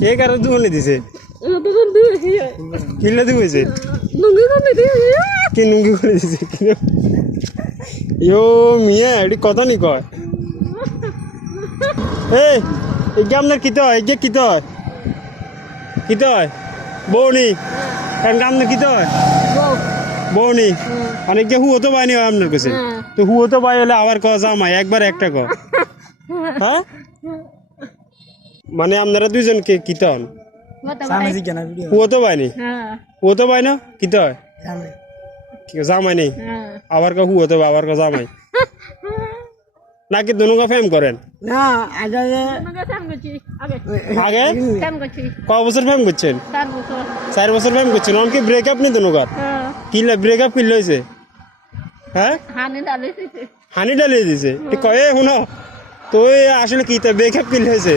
কে কারো দুলে দিছে কিল্লা দিব হয়েছে কি নুঙ্গি করে দিছে ইয়ো মিয়া এটি কথা নি কয় এই এগে আপনার কিতে হয় এগে কিতে হয় কিতে হয় বউনি কারণ আপনার কিতে হয় বউনি অনেক হুয়ো তো বাইনি হয় আপনার কাছে তো হুয়ো তো বাই হলে আবার ক জামাই একবার একটা ক হ্যাঁ মানে আপনারা দুইজনকে কিতে হন হুয়ো তো বাইনি হুয়ো তো বাই না কিতে হয় জামাই নেই আবার ক হুয়ো তো আবার ক জামাই নাকি দুনো ফেম করেন না আগে আগে ক বছর ফেম করছেন 4 বছর ফেম করছেন অনকি ব্রেকআপ নেই দুনো কিলে ব্রেকআপ কিলে হয়েছে হ্যাঁ হানি ডালিয়ে দিছে কয়ে শুনো তো আসলে কি ব্রেকআপ কিলে হয়েছে